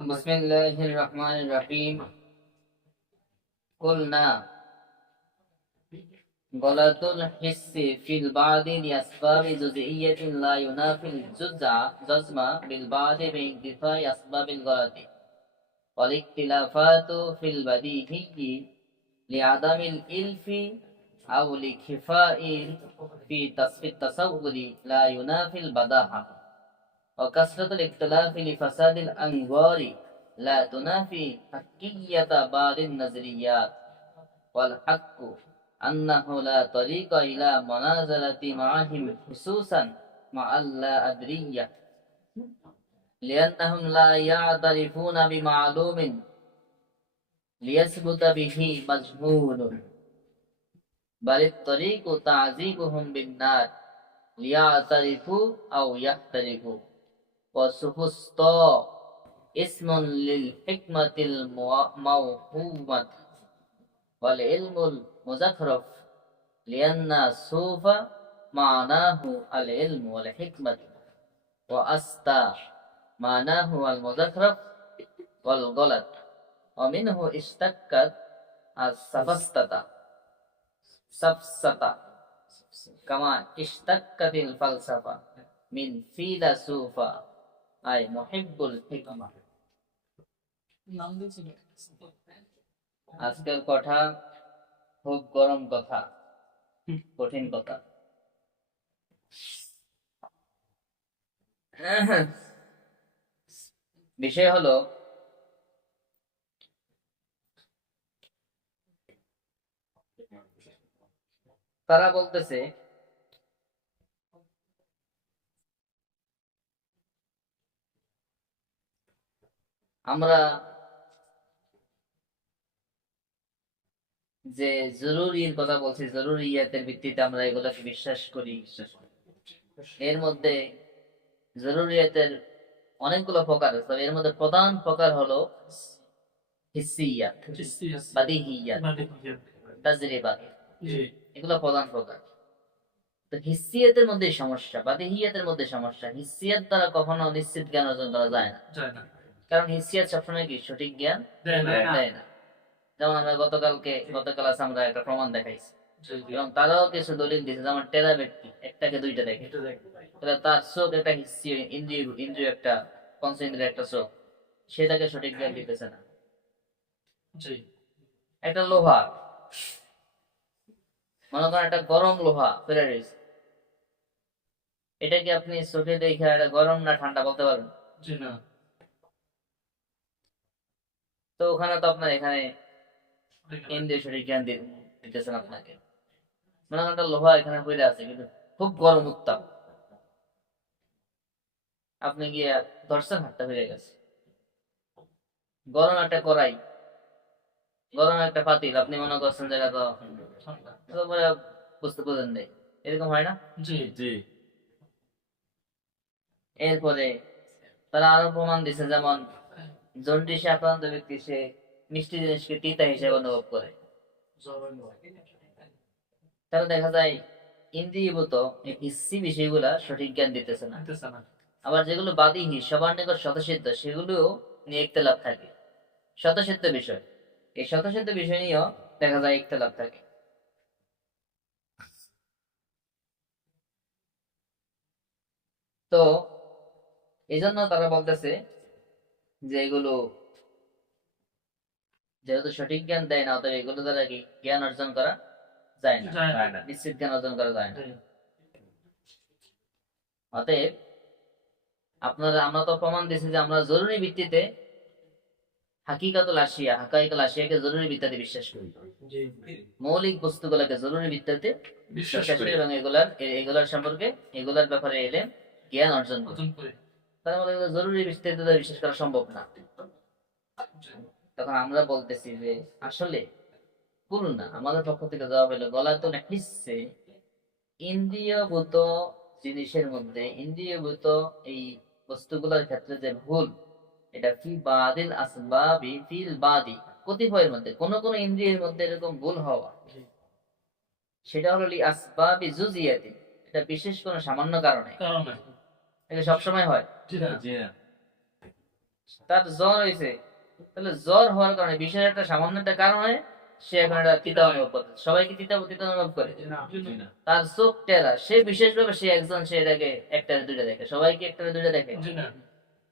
بسم الله الرحمن الرحيم. قلنا غلط الحس في البعض لأسباب جزئية لا ينافي الجزم بالبعض باندفاع أسباب الغلط، والاختلافات في البديهي لعدم الإلف أو لخفاء في التصور لا ينافي البداهة، وكثرة الاختلاف لفساد الأنوار لا تنافي حقية بعض النظريات، والحق أنه لا طريق إلى منازلة معهم خصوصا مع اللا أدرية، لأنهم لا يعترفون بمعلوم ليثبت به مجهول، بل الطريق تعذيبهم بالنار ليعترفوا أو يحترفوا. والسفسطاء اسم للحكمة الموهومة والعلم المزخرف، لأن السوف معناه العلم والحكمة، وأستا معناه المزخرف والغلط، ومنه اشتقت السفسطة سفسطة، كما اشتقت الفلسفة من فيلسوف أي محب الحكمة। আজকের কথা খুব গরম কথা, কঠিন কথা। বিষয় হলো তারা বলতেছে আমরা যে জরুরির কথা বলছি, জরুরিয়াতের ভিত্তিতে আমরা এগুলোকে বিশ্বাস করি। এর মধ্যে জরুরিয়াতের অনেকগুলো প্রকার আছে, তবে এর মধ্যে প্রধান প্রকার হলো হিসিয়াত, বাদিহিয়াত, তাজরিবাত, এগুলো প্রধান প্রকার। তো হিসিয়াতের মধ্যে সমস্যা, বাদিহিয়াতের মধ্যে সমস্যা। হিসিয়াত দ্বারা কখনো নিশ্চিত জ্ঞান অর্জন করা যায় না, কারণ হিসিয়াত সবসময় কি সঠিক জ্ঞান দেয় না। যেমন আমরা গতকাল আমরা একটা প্রমাণ দেখাইছি, এবং তারাও কিছু দলিল দিয়েছে, যেমন টেরা ব্যক্তি একটাকে দুইটা দেখে, তাহলে তার চোখ একটা হিসি ইন্দ্রিয় একটা পঞ্চ ইন্দ্রিয় একটা চোখ, সেটাকে সঠিক জ্ঞান দিতেছে না। একটা লোহা, মনে করেন একটা গরম লোহা ফেলে রয়েছে, এটা কি আপনি চোখে দেখে এটা গরম না ঠান্ডা বলতে পারবেন? তো ওখানে তো আপনার এখানে ইন্দ্রিয় সঠিক জ্ঞান দিতেছেন আপনাকে। মনে করেন একটা লোহা এখানে পড়ে আছে, কিন্তু খুব গরম উত্তাপ, আপনি গিয়ে ধরছেন, হাতটা হয়ে গেছে। গরম একটা কড়াই, গরম একটা পাতিল, আপনি মনে করছেন যে এটা তো বুঝতে বোঝেন নেই, এরকম হয় না? এরপরে তারা আরো প্রমাণ দিছে, যেমন জন্ডিসে আক্রান্ত ব্যক্তি সে মিষ্টি জিনিসকে তিতা হিসেবে অনুভব করে। তাহলে দেখা যায় ইন্দ্রিয়ভূত ইচ্ছি বিষয়গুলা সঠিক জ্ঞান দিতেছে না। আবার যেগুলো বাদিহি, সবার নিকট স্বতঃসিদ্ধ, সেগুলো নিয়ে ইখতিলাফ থাকে। স্বতঃসিদ্ধ বিষয়, এই স্বতঃসিদ্ধ বিষয় নিয়েও দেখা যায় ইখতিলাফ থাকে। তো এই জন্য তারা বলতেছে যে এগুলো যেহেতু সঠিক জ্ঞান দেয় না, অতএব এগুলো দ্বারা কি জ্ঞান অর্জন করা যায় না, নিশ্চিত জ্ঞান অর্জন করা যায় না। অতএব আমরা তো প্রমাণ দিয়েছি যে আমরা জরুরি ভিত্তিতে হাকাইকাতুল আশিয়াকে জরুরি ভিত্তিতে বিশ্বাস করি, মৌলিক বস্তুগুলোকে জরুরি ভিত্তিতে বিশ্বাস করি, এবং এগুলার সম্পর্কে, এগুলার ব্যাপারে এলে জ্ঞান অর্জন করি। তার মানে জরুরি ভিত্তিতে বিশ্বাস করা সম্ভব না। তখন আমরা বলতেছি যে আসলে ভুল না। আমাদের পক্ষ থেকে জবাব হলো গলাতুন হিসসে, ইন্দ্রিয়ভূত জিনিসের মধ্যে, ইন্দ্রিয়ভূত এই বস্তুগুলোর ক্ষেত্রে যে ভুল, এটা ফি বাদিল আসবাবি ফিল বাদি, কতিপয়ের মধ্যে, কোন কোন ইন্দ্রিয়ের মধ্যে এরকম ভুল হওয়া, সেটা হলো লি আসবাবি জুজিয়াতি, এটা বিশেষ কোন সামান্য কারণে। এটা সবসময় হয়? তার জ্বর হয়েছে, তাহলে জ্বর হওয়ার কারণে বিশেষ একটা সামান্য একটা কারণে সে এখন একটা তিতা অনুভব করতে, সবাই কি তিতা তিতা অনুভব করে? তার চোখ টেরা, সে বিশেষভাবে সে একজন, সে এটাকে একটা দুইটা দেখে, সবাই কি একটা দুইটা দেখে?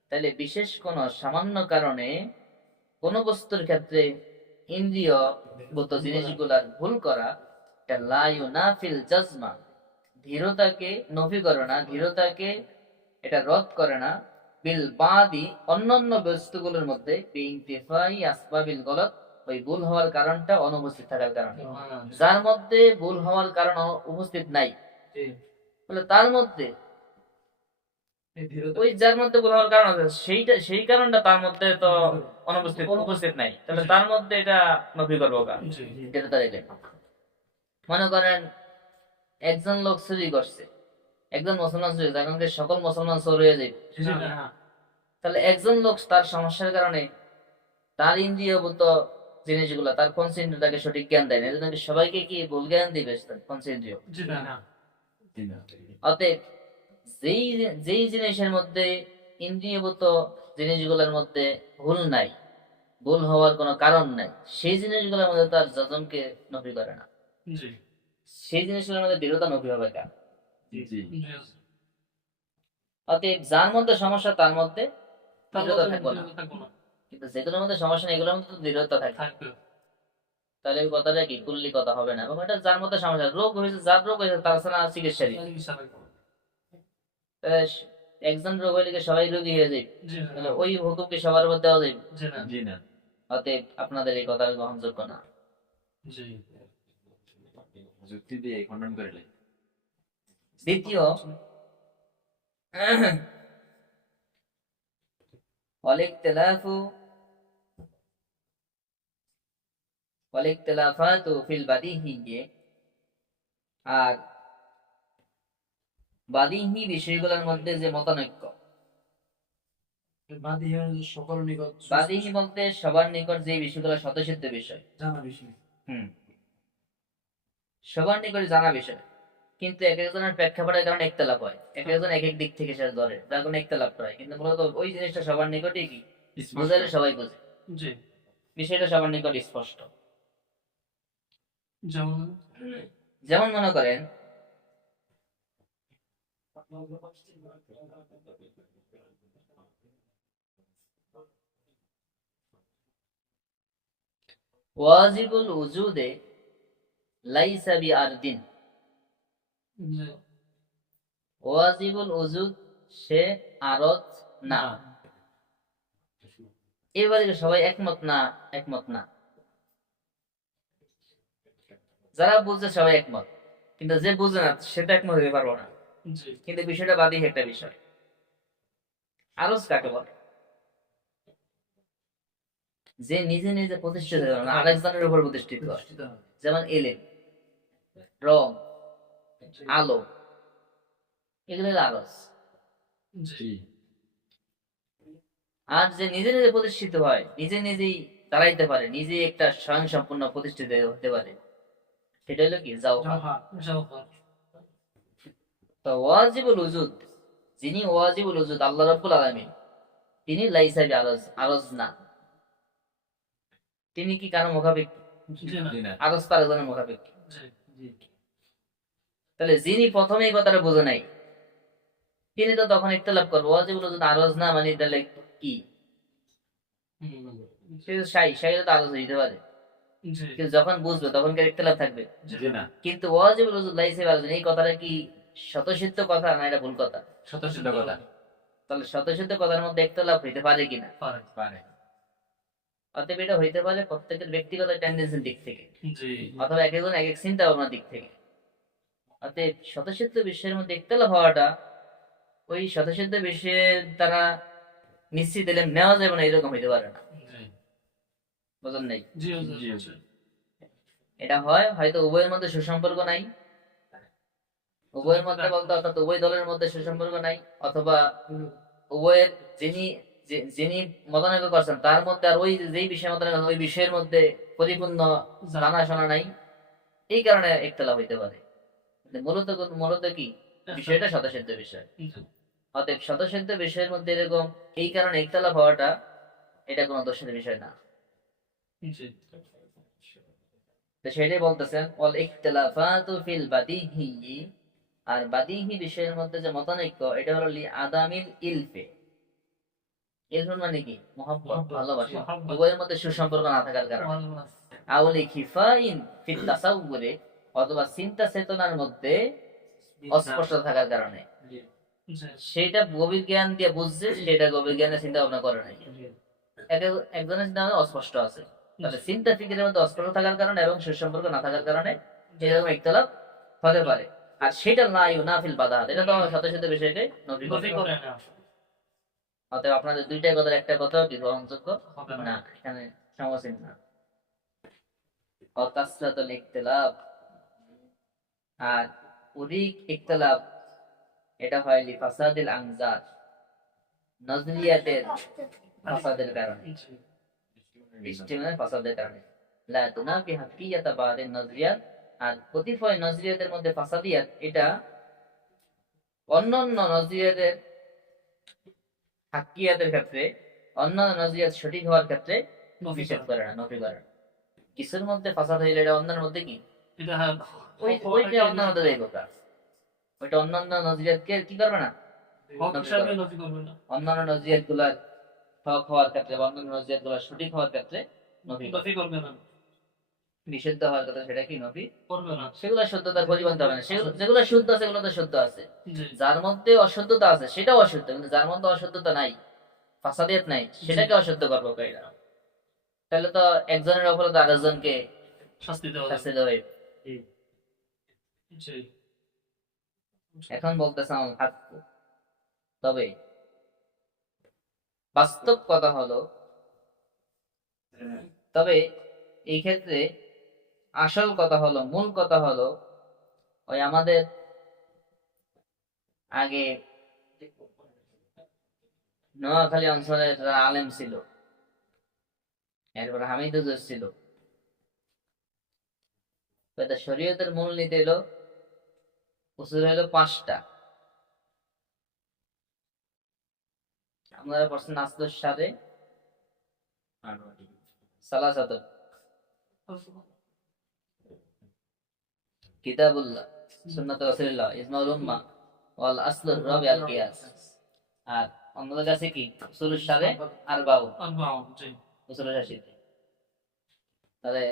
তাহলে বিশেষ কোন সামান্য কারণে কোন বস্তুর ক্ষেত্রে ইন্দ্রিয়গত জিনিসগুলার ভুল করা, এটা লা ইউনাফিল জাজমা, ধীরতাকে নফি করে না, ধীরতাকে এটা রদ করে না, বিল বাদি অন্যান্য বস্তুগুলোর মধ্যে বিইনতিফাই আসবাবিল গলত, ওই ভুল হওয়ার কারণটা অনুপস্থিত থাকার কারণে। যার মধ্যে ভুল হওয়ার কারণ উপস্থিত নাই, বলে তার মধ্যে ওই যার মধ্যে ভুল হওয়ার কারণ আছে সেইটা, সেই কারণটা তার মধ্যে তো অনুপস্থিত উপস্থিত নাই, তাহলে তার মধ্যে এটা নফি করবো কার? যেটা তার এটা। মনে করেন একজন লোক চুরি করছে, একজন মুসলমান চুরি করছে, এখন কি সকল মুসলমান চোর হয়ে যাবে? তাহলে একজন লোক তার সমস্যার কারণে তার ইন্দ্রিয়ভূত জিনিসগুলো, তার পঞ্চেন্দ্রিয় তাকে সঠিক জ্ঞান দেয় না, এজন্য কি সবাইকে কি ভুল জ্ঞান দিবে পঞ্চেন্দ্রিয়? অতএব যেই যেই জিনিসের মধ্যে ইন্দ্রিয়ভূত জিনিসগুলোর মধ্যে ভুল নাই, ভুল হওয়ার কোনো কারণ নাই, সেই জিনিসগুলোর মধ্যে তার যজমকে নফি করে না, সেই জিনিসগুলোর মধ্যে দৃঢ়তা নফি হবে কেন? অতএব যার মধ্যে সমস্যা তার মধ্যে দৃঢ়তা থাকবে না, কিন্তু যেগুলোর মধ্যে সমস্যা নেই এগুলোর মধ্যে তো দৃঢ়তা থাকবে। তাহলে এই কথাটা কি কুল্লি কথা হবে না, এবং এটা যার মধ্যে সমস্যা, রোগ হয়েছে, যার রোগ হয়েছে তার ছাড়া চিকিৎসা দিই। একজন রোগ হইলে কি সবাই রোগী হয়ে যাবে? তাহলে ওই হুকুম কি সবার উপর দেওয়া যাবে? অতএব আপনাদের এই কথা গ্রহণযোগ্য না। যুক্তি দিয়ে খণ্ডন করলে দ্বিতীয়, ওয়ালিখতিলাফাতু ফিল বাদিহি, আর বাদিহি বিষয়গুলোর মধ্যে যে মতানৈক্য, বাদিহি বলতে সবার নিকট যে বিষয়গুলো স্বতঃসিদ্ধ বিষয়, জানা বিষয়, সবার নিকট জানা বিষয়, কিন্তু এক একজনের প্রেক্ষাপটের কারণে একতলাপ হয়, এক একজন এক এক দিক থেকে সে ধরে, যার কারণে একতলাপ হয়, কিন্তু মূলত ওই জিনিসটা সবার নিকটই কি বুঝাইলে সবাই বোঝে, বিষয়টা সবার নিকট স্পষ্ট। যেমন মনে করেন ওয়াজিবুল উজুদে লাইসা বিআরদিন, ওয়াজিবুল উজুদ সে আরদ না, এবারে সবাই একমত না? একমত না, যারা বুঝছে সবাই একমত, কিন্তু যে বুঝে না সে তো একমত হতে পারবো না, কিন্তু বিষয়টা বাদী একটা বিষয়। আরজ কাকে বলে? যে নিজে নিজে প্রতিষ্ঠিত হয় না, আরেকজনের উপর প্রতিষ্ঠিত হয়, যেমন এলেন, রং, আলো, এগুলো আরজ। আর যে নিজে নিজে প্রতিষ্ঠিত হয়, নিজে নিজেই দাঁড়াইতে পারে, নিজে একটা স্বয়ং সম্পূর্ণ প্রতিষ্ঠিত হতে পারে, সেটা হলো কি জাওহার। তো ওয়াজিবুল উজুদ, যিনি ওয়াজিবুল উজুদ আল্লাহ রাব্বুল আলামিন, তিনি লাইসা বিআরজ, আরজ না। তিনি কি কারো মুখাপেক্ষী? আরজ তার একজনের মুখাপেক্ষী। তাহলে যিনি প্রথমে এই কথাটা বুঝে নাই, তিনি তো তখন ইখতিলাফ করবে, ওয়াজিবুল উজুদ আরজ না মানে তাহলে কি? শাই তো আরজ হইতে পারে, কিন্তু যখন বুঝবে তখন কি ইখতিলাফ থাকবে? কিন্তু ওয়াজিবুল উজুদ লাইসা বিআরজ, এই কথাটা কি স্বতঃসিদ্ধ কথা না এটা ভুল কথা? স্বতঃসিদ্ধ কথা। তাহলে স্বতঃসিদ্ধ কথার মধ্যে ইখতিলাফ হইতে পারে কিনা? পারে। অতএব এটা হইতে পারে প্রত্যেকের ব্যক্তিগত টেন্ডেন্সির দিক থেকে, অথবা এক একজন এক এক চিন্তা ভাবনার দিক থেকে। অতএব স্বতঃসিদ্ধ বিষয়ের মধ্যে ইখতিলাফ হওয়াটা ওই স্বতঃসিদ্ধ বিষয়ের দ্বারা নিশ্চিত এলেম নেওয়া যাবে না, এরকম হইতে পারে না। বুঝলেন নাই? এটা হয় হয়তো উভয়ের মধ্যে সুসম্পর্ক নাই, উভয়ের মধ্যে বলতে অর্থাৎ উভয় দলের মধ্যে সুসম্পর্ক নাই, অথবা উভয়ের যিনি মতানৈক্য করছেন তার মধ্যে আর ওই যেই বিষয়ে মতানৈক্য ওই বিষয়ের মধ্যে পরিপূর্ণ জানাশোনা নাই, এই কারণে ইখতিলাফ হইতে পারে। মূলত কি বিষয়টা স্বতঃসিদ্ধ বিষয়। অতএব স্বতঃসিদ্ধ বিষয়ের মধ্যে এরকম এই কারণে ইখতিলাফ হওয়াটা এটা কোনো দোষের বিষয় না। জি তো সেটাই বলতেছেন ওয়াল ইখতিলাফাতু ফিল বাদিহি, আর বাদিহি বিষয়ের মধ্যে যে মতানৈক্য এটা হলো লি আদামিল ইলফে। ইলফুন মানে কি? মুহাব্বত, ভালোবাসা। মুহাব্বত। উভয়ের মধ্যে সুসম্পর্ক না থাকার কারণে। আউলি খিফাইন ফিত তাসাউরে, অথবা চিন্তা চেতনার মধ্যে অস্পষ্ট থাকার কারণে। জি সেটা গভীর জ্ঞান দিয়ে বুঝছে, সেটা গভীর জ্ঞানে চিন্তা ভাবনা করে নাই। একজনের চিন্তা ভাবনা অস্পষ্ট আছে, তাহলে চিন্তা ফিকিরের মধ্যে অস্পষ্ট থাকার কারণে এবং সুসম্পর্ক না থাকার কারণে এরকম ইখতিলাফ হতে পারে। আর সেটা লা ইউনাফিল বাদাত, এটা তো আমার সাথে সাথে বিষয়কে নফি নফি করে। করে না অতএব আপনাদের দুইটা কথার একটা কথাও কি গ্রহণযোগ্য হবে না, না এখানে সমসীম না। অকাসরাতুল ইখতিলাফ, আর অধিক ইখতিলাফ এটা হয় লি ফাসাদিল আনজার, নজরিয়াতের ফাসাদের কারণে, জি ইস্তেমালের ফাসাদের কারণে। লা তুনাফি হাক্কিয়াতা বাদিন নজরিয়াত, আর কতিপয় নজরিয়াতের মধ্যে ফাসাদিয়াত এটা অন্যান্য নজরিয়াতের হাক্কিয়াতের ক্ষেত্রে, অন্যান্য নজরিয়াত সঠিক হওয়ার ক্ষেত্রে নফি নিষেধ করে করে না, নফি করে না। কিছুর মধ্যে ফাসাদ হইলে এটা অন্যের মধ্যে কি এটা হ্যাঁ ওইটা অন্যের মধ্যে যাইব কাজ, ওইটা অন্যান্য নজরিয়াতকে কি করবে না, হক হিসাবে নফি করবে না অন্যান্য নজরিয়াত গুলার হক হওয়ার ক্ষেত্রে বা অন্যান্য নজরিয়াত গুলার সঠিক হওয়ার ক্ষেত্রে নফি করে। নফি করবে না নিষিদ্ধ হওয়ার কথা সেটা কি নফি, করবে না সেগুলো শুদ্ধতার পরিবর্তন হবে না। সেগুলো যেগুলো শুদ্ধ আছে সেগুলো তো শুদ্ধ আছে, জি যার মধ্যে অশুদ্ধতা আছে সেটাও অশুদ্ধ, কিন্তু যার মধ্যে অশুদ্ধতা নাই, ফাসাদিয়াত নাই, সেটাকে অশুদ্ধ করবো কইরা, তাহলে তো একজনের অপরাধ আরেকজনকে শাস্তি দেওয়া শাস্তি যাবে দেওয়া হইবে। জি এখন বলতেছে আমার হাত, তবে বাস্তব কথা হলো, তবে এই ক্ষেত্রে আসল কথা হলো, মূল কথা হলো, ওই আমাদের আগে নোয়াখালী অঞ্চলের যারা আলেম ছিল, এরপর হামিদুজ্জাজ ছিল, তো এটা শরীয়তের মূল নীতি হলো, উসুল হলো 5টা। আপনারা পড়ছেন নাসদুস সাদে সালাসাতুন, কিতাবুল্লাহ, সুন্নাত রাসূলুল্লাহ, ইজমাউল উম্মাহ, ওয়াল আসলুর রাবি আল কিয়াস। আর আমাদের কাছে কি উসুলুস সাদে আরবাউন, জি উসুলুস শাসিত। তাহলে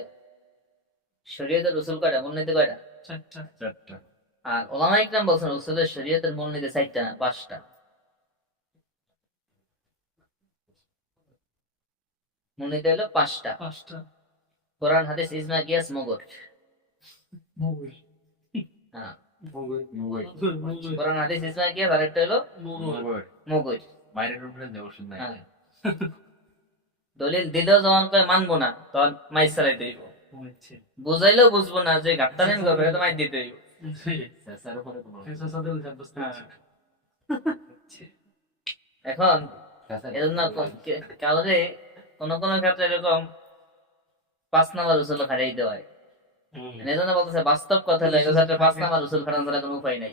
শরীয়তের উসুল কয়টা, মূলনীতি কয়টা? চারটা চারটা। আর ওলামা ইকরাম বলছেন উসুলের শরীয়তের মূলনীতি 4টা না 5টা। মূলনীতি হলো 5টা: পাঁচটা কোরআন, হাদিস, ইজমা, কিয়াস, মুগর। মুগুর হ্যাঁ, মুগই। মুগুর কোরআন, হাদিস, ইজমা, কিয়াস, আর একটা হলো মুগুর মুগর। মায়ের উপরে যে ওষুধ নাই। হ্যাঁ। দলিল দিলেও যখন কয় মানবো না, তখন মাইর চালাইতে হইব, হচ্ছে বুঝাইলেও বুঝবো না, যে গাপ্তানি করবে তো মাইর দিতে হইব। জি স্যার উপরে কোনো ফেসা সাদে বুঝতে হ্যাঁ। পারছি এখন স্যার এজন্য কাউরে কোন কোন ক্ষেত্রে এরকম 5 নাম্বার উসুল খাটাই দেওয়া হয়। এজন্য বলতেছে বাস্তব কথা হলো এই ক্ষেত্রে 5 নাম্বার উসুল খাটানোর কোনো উপায় নাই।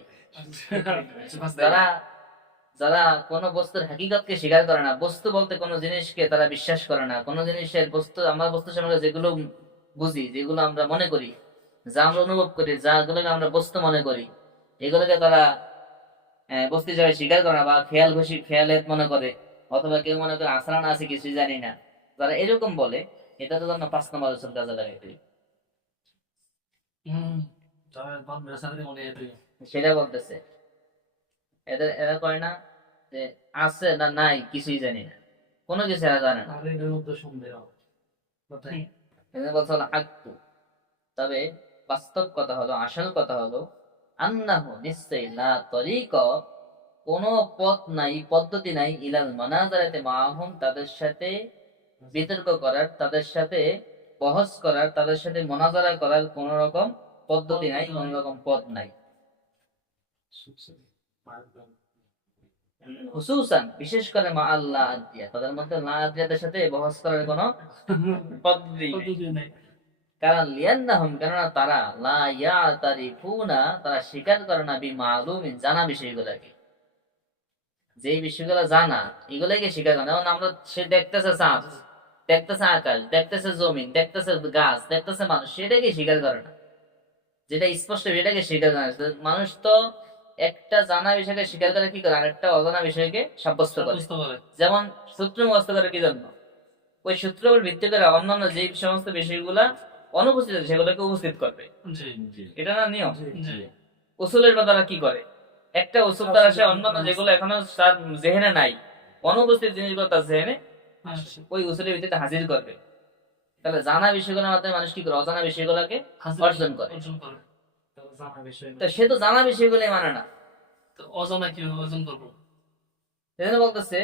যারা যারা কোন বস্তুর হাকিকতকে স্বীকার করে না, বস্তু বলতে কোন জিনিসকে তারা বিশ্বাস করে না, কোন জিনিসের বস্তু, আমরা বস্তু সম্পর্কে যেগুলো বুঝি, যেগুলো আমরা মনে করি, যা আমরা অনুভব করি, যাগুলোকে আমরা বস্তু মনে করি, এগুলোকে তারা বস্তু হিসাবে স্বীকার করে না, বা খেয়াল খুশি খেয়ালেত মনে করে, অথবা কেউ মনে করে আসরান আছে কিছুই জানি না, যারা এরকম বলে, এটা তো জন্য 5 নম্বর উসুল কাজে লাগাইতে হবে। তবে বাম রাসাতে মনে হয় সেটা বলতেছে এরা কয় না যে আছে না নাই কিছুই জানি না, কোনো কিছু এরা জানে না। আর এর মধ্যে সন্দেহ কথাই এজন্য বলছে হলো হাক্কু, তবে বাস্তব কথা হলো, আসল কথা হলো, আন্নাহু নিশ্চয়ই লা তরিকা, কোনো পথ নাই, পদ্ধতি নাই, ইলাল মানাজারাতে মাহুম, তাদের সাথে বিতর্ক করার, তাদের সাথে বহস করার, তাদের সাথে মোনাজারা করার কোন রকম পদ্ধতি নাই, কোন রকম পথ নাই। হুসুসান, বিশেষ করে মা আল্লাহ আদিয়া, তাদের মধ্যে লা আদিয়াদের সাথে বহস করার কোনো পদ্ধতি নেই। পদ্ধতি নেই কারণ লিয়ান্নাহুম, কেননা তারা লা ইয়াতারিফুনা, তারা স্বীকার করে না বি মালুমিন, জানা বিষয়গুলোকে। যে বিষয়গুলো জানা এগুলোকে শিকার করে। যেমন আমরা সে দেখতেছে চাঁদ, দেখতেছে আকাশ, দেখতেছে জমিন, দেখতেছে গাছ, দেখতেছে মানুষ, সেটাকে স্বীকার করে না। যেটা স্পষ্ট এটাকে স্বীকার করে না। মানুষ তো একটা জানা বিষয়কে স্বীকার করে কি করে, আরেকটা অজানা বিষয়কে সাব্যস্ত করে। বুঝতে পারে। যেমন সূত্র মুখস্থ করে কি জন্য, ওই সূত্রের উপর ভিত্তি করে অন্যান্য যে সমস্ত বিষয়গুলা অনুপস্থিত আছে, সেগুলোকে উপস্থিত করবে। জি জি এটা না নিয়ম। জি উসুলের বা তারা কি করে, একটা উসুল তারা সে অন্যান্য যেগুলো এখনো তার জেহেনে নাই, অনুপস্থিত জিনিসগুলো তার জেহেনে আচ্ছা। ওই উসুলের ভিত্তিতে হাজির করবে। তাহলে জানা বিষয়গুলোর মাধ্যমে মানুষ কি করে, অজানা বিষয়গুলোকে হাজির অর্জন করে। অর্জন করে। জানা বিষয় না। তো সে তো জানা বিষয়গুলোই মানে না। তো অজানা কিভাবে অর্জন করবো? সেজন্য বলতেছে,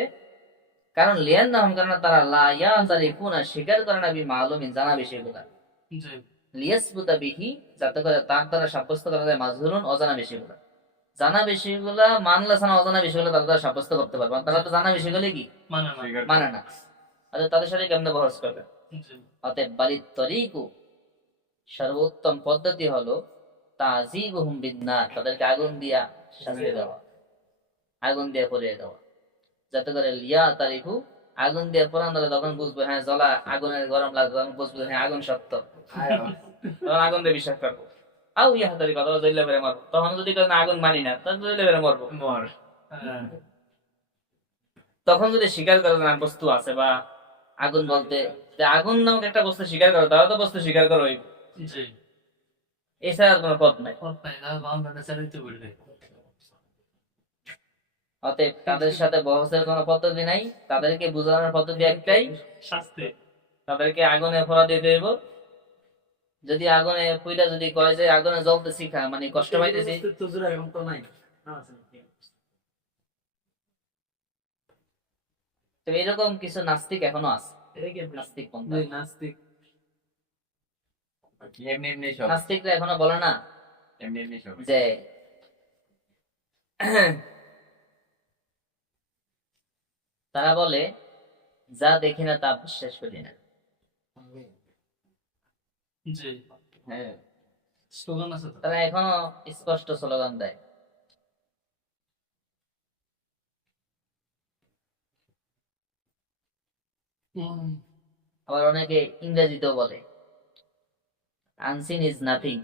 কারণ লিয়ান নাহম, কারণ তারা লা ইয়াতারিফুনা স্বীকার করে না বি মালুমিন জানা বিষয়গুলা, জি লিয়াসবুতা বিহি যাতে করে তার দ্বারা সাব্যস্ত করা যায় মাজহুরুন অজানা বিষয়গুলা। জানা বিষয়গুলা মানলে ছাড়া অজানা বিষয়গুলো তার দ্বারা সাব্যস্ত করতে পারবে না। তারা তো জানা বিষয়গুলো কি মানে না। স্বীকার মানে না, তাদের সাথে কেমনে বহস করবে। জি অতএব বালিত তরিকু, সর্বোত্তম পদ্ধতি হলো তাযীবুহুম বিন্নার, তাদেরকে আগুন দিয়া শাস্তি দেওয়া, আগুন দিয়ে পুড়িয়ে দেওয়া, যাতে করে লিয়া তারিফু, আগুন দিয়ে পোড়ান দিলে তখন বুঝবে হ্যাঁ জ্বলা, আগুনের গরম লাগবে, তখন বুঝবে হ্যাঁ আগুন সত্য, তখন আগুন দিয়ে বিশ্বাস করবো। আউ ইহা তারি কথা জ্বললে বেড়ে মরবো, তখন যদি কেউ না আগুন মানি না, তখন জ্বললে বেড়ে মরবো। মর হ্যাঁ তখন যদি স্বীকার করে না বস্তু আছে, বা আগুন বলতে যে আগুন নামক একটা বস্তু স্বীকার করো, তাহলে তো বস্তু স্বীকার করো, জি এছাড়া আর কোনো পথ নাই। নাই না, বাংলাটা চালিতে বলবে। অতএব তাদের সাথে বহসের কোনো পদ্ধতি নাই, তাদেরকে বোঝানোর পদ্ধতি একটাই, শাস্তি। তাদেরকে আগুনে ফোড়া দিয়ে দেব। যদি আগুনে পুইলা যদি কয় যে আগুনে জ্বলতে শিখা মানে কষ্ট পাইতেছি, তো জোড়া এখন তো নাই। তো এরকম কিছু নাস্তিক এখনো আছে। এটা কি নাস্তিক পন্থা, নাস্তিক? এমনি এমনি সব, নাস্তিকরা এখনো বলে না এমনি এমনি সব। যে তারা বলে যা দেখি না তা বিশ্বাস করি না। জি হ্যাঁ, স্লোগান আছে তো। তারা এখনো স্পষ্ট স্লোগান দেয়। হুম, আবার অনেকে ইংরেজিতেও বলে আনসিন ইজ নাথিং।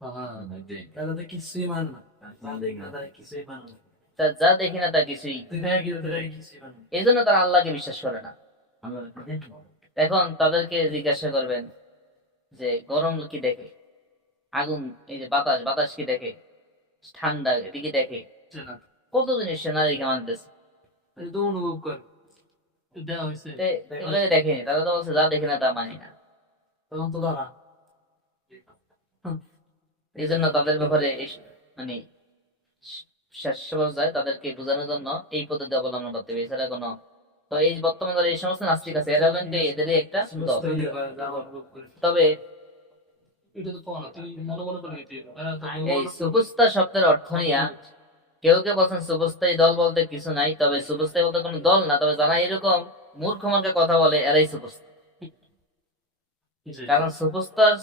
হ্যাঁ। জি তাহলে তো কিছুই মানে না। যা দেখি না তাই কিছুই মানে না। তা যা দেখি না তা কিছুই, দুনিয়া কি দুনিয়া কিছুই মানে না। এই জন্য তারা আল্লাহকে বিশ্বাস করে না। আমরা এখন তাদেরকে জিজ্ঞাসা করবেন যে গরম কি দেখে, আগুন, এই যে বাতাস, বাতাস কি দেখে, ঠান্ডা এদিকে দেখে, চেনা। কত জিনিস সে নারীকে মানতেছে, এই তো অনুভব কর। দেওয়া হয়েছে। তে এগুলোকে দেখেনি। তারা তো বলছে যা দেখি না তা মানি না। তখন তো ধরা। এই জন্য তাদের ব্যাপারে মানে শেষ পর্যায়ে তাদেরকে বোঝানোর জন্য এই পদ্ধতি অবলম্বন করতে হবে, এছাড়া কোনো। তো এই বর্তমানে যারা এই সমস্ত নাস্তিক আছে, এরা কিন্তু এদেরই একটা দল। তবে এটা তো পাওয়া না, তুই মনে মনে করে নিতে হবে। এই সুবস্তা শব্দের অর্থ নিয়া কেউ কেউ বলছেন সুবস্তাই দল বলতে কিছু নাই, তবে সুবস্তাই বলতে কোনো দল না, তবে যারা এরকম মূর্খ মার্কে কথা বলে এরাই সুবস্তা। কারণ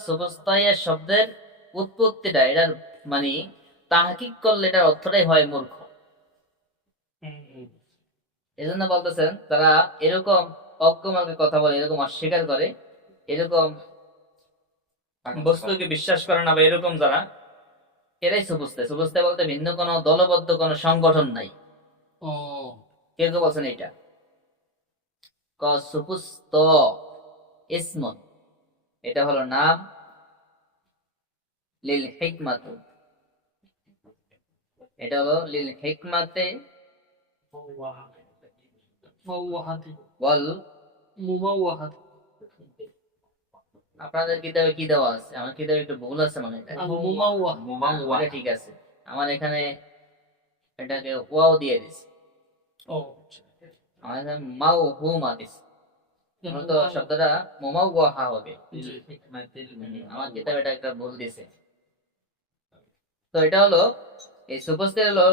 সুবস্তাইয়ের শব্দের উৎপত্তিটা, এটার মানে তাহকিক করলে এটার অর্থটাই হয় মূর্খ। এই জন্য বলতেছেন তারা এরকম অজ্ঞমার্গে কথা বলে, এরকম অস্বীকার করে, এরকম বস্তুকে বিশ্বাস করে না, বা এরকম যারা, এরাই সুবস্তায়। সুবস্তায় বলতে ভিন্ন কোনো দলবদ্ধ কোনো সংগঠন নাই। ও কেউ কেউ বলছেন এটা সুপুস্ত ইসমন, এটা হলো নাম, লিল হিকমাত, এটা হলো লিল হিকমাতে মুওয়াহাতি ওয়াল। মুওয়াহাতি আপনাদের কিতাবে কি দেওয়া আছে? আমার কিতাবে একটু ভুল আছে মনে হয়। মুমাওয়া মুমাওয়া এটা ঠিক আছে, আমার এখানে এটাকে ওয়াও দিয়ে দিছি, ও আমার এখানে মাও হুমা দিছি। মূলত শব্দটা মোমাওয়াহা হবে। জি আমার কিতাবে এটা একটা ভুল দিছে। তো এটা হলো এই সুপস্থিত হলো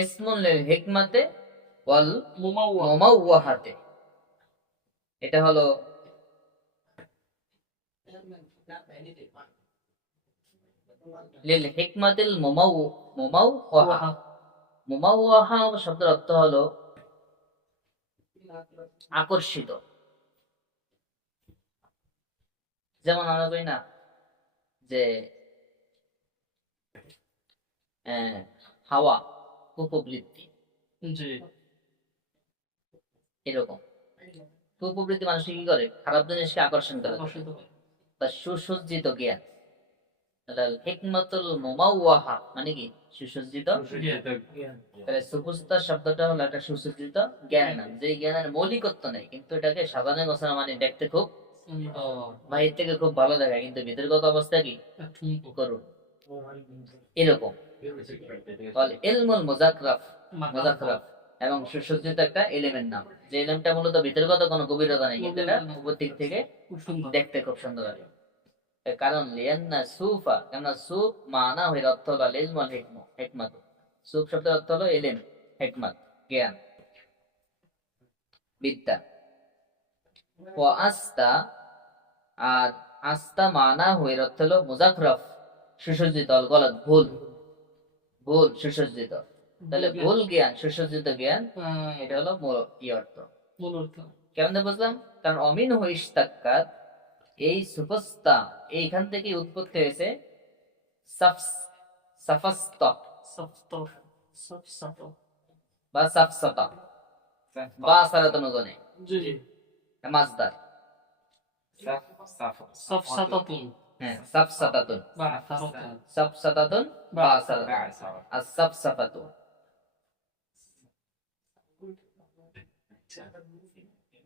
ইসমুন লিল হিকমাতে ওয়াল মুমাওয়া মুমাওয়াহাতে। এটা হলো লিল হিকমাতিল মুমাওয়াহা, মুমাওয়াহা শব্দের অর্থ হলো আকর্ষিত। যেমন আমরা কই না যে হাওয়া কুপ্রবৃত্তি, জি এরকম কুপ্রবৃত্তি মানুষকে কি করে? খারাপ জিনিসকে আকর্ষণ করে। আকর্ষিত করে। বা সুসজ্জিত জ্ঞান, হিকমাতুল মুমাওয়াহা মানে কি? সুসজ্জিত। তাহলে সুপুস্তা শব্দটা হলো একটা সুসজ্জিত জ্ঞানের নাম, যে জ্ঞানের মৌলিকত্ব নেই, কিন্তু এটাকে সাজানো গোছানো মানে দেখতে খুব বাহির থেকে খুব ভালো দেখায়, কিন্তু ভিতরগত অবস্থা কি করুন, এরকম। ইলমুল মুজাক্কারাফ, মুজাক্কারাফ এবং সুসজ্জিত একটা এলিমের নাম, যে এলিমেন্টটা মূলত ভিতরগত কোনো গভীরতা নেই, কিন্তু এটা উপর দিক থেকে খুব সুন্দর। দেখতে খুব সুন্দর লাগে। এর কারণ লিয়ান্না সুফা, কেননা সুফ মানা হইল অর্থ হলো ইলমুল হিকমাত। সুফ শব্দের অর্থ হলো ইলম, হিকমত, জ্ঞান, বিদ্যা। ও আস্তা, আর আস্তা মানা হইল অর্থ হলো মুজাকরাফ, সুসজ্জিত। গলত ভুল, ভুল সুসজ্জিত। তাহলে ভুল জ্ঞান, সুসজ্জিত জ্ঞান, এটা হলো অর্থ। মূল অর্থ। কেমন বুঝলাম? কারণ অমিন ইশতাক্কাত, এই সুফস্তা এইখান থেকে উৎপত্তি হয়েছে সাফাস্ত সফট সফট বা সাফসাতা বা সারাতন গনে জি মাসদার। সফসাতাতুন হ্যাঁ, সাফসাতাতুন, বা সারাতুন সাফসাতাতুন বা সারাতুন, আর সাফসাফাতু।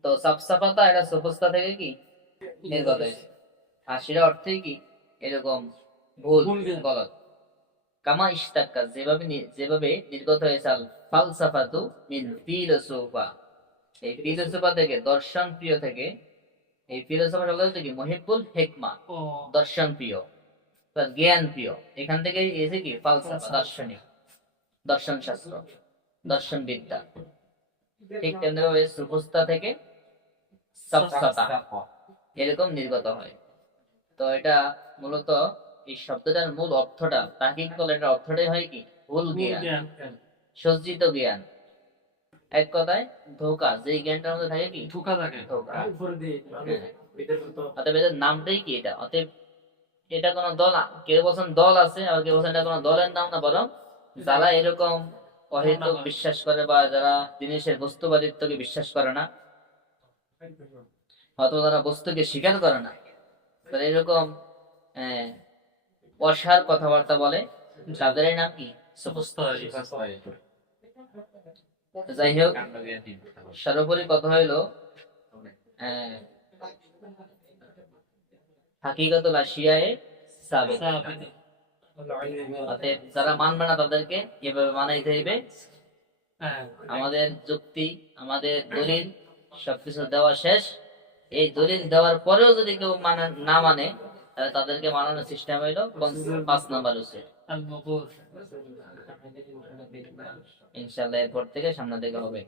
তো সাফসাফাতা এটা সুফস্তা থেকে কি নির্গত হয়েছে, আর সেটা অর্থই কি? এরকম ভুল, গলত। কামা ইশতাক্কা, যেভাবে নির্গত হয়েছে আল ফালসাফাতু মিন ফিলোসোফা, এই ফিলোসোফা থেকে, দর্শন প্রিয় থেকে। এই ফিলোসোফা শব্দ হচ্ছে কি? মুহিব্বুল হিকমা, ও দর্শন প্রিয় প্লাস জ্ঞান প্রিয়। এখান থেকে এসে কি? ফালসাফা, দার্শনিক, দর্শন শাস্ত্র, দর্শন বিদ্যা। ঠিক তেমনিভাবে সুফস্তা থেকে সাফসাতা এরকম নির্গত হয়। তো এটা মূলত এই শব্দটার মূল অর্থটা তাহকিক করলে এটা অর্থটাই হয় কি? ভুল জ্ঞান, সজ্জিত জ্ঞান। এক কথায় ধোঁকা, যে জ্ঞানটার মধ্যে থাকে কি? ধোঁকা থাকে। ধোঁকা। অতএব এদের নামটাই কি এটা? অতএব এটা কোন দল, কেউ বলছেন দল আছে, আর কেউ বলছেন এটা কোন দলের নাম না, বরং যারা এরকম অহেতুক বিশ্বাস করে বা যারা জিনিসের বস্তুবাদিত্বকে বিশ্বাস করে না, অথবা যারা বস্তুকে স্বীকার করে না, তারা এরকম অসার কথাবার্তা বলে, তাদের নাম কি? যাই হোক, সর্বোপরি কথা হইলো হাকিকাতুল আশিয়ায়ে সাবিত। অতএব যারা মানবে না তাদেরকে এভাবে মানাইতে হইবে। আমাদের যুক্তি, আমাদের দলিল সবকিছু দেওয়া শেষ। এই দলিল দেওয়ার পরেও যদি কেউ না মানে, তাহলে তাদেরকে মানানোর সিস্টেম হইলো 5 নাম্বার উচিত। ইনশাআল্লাহ এরপর থেকে সামনে থেকে হবে।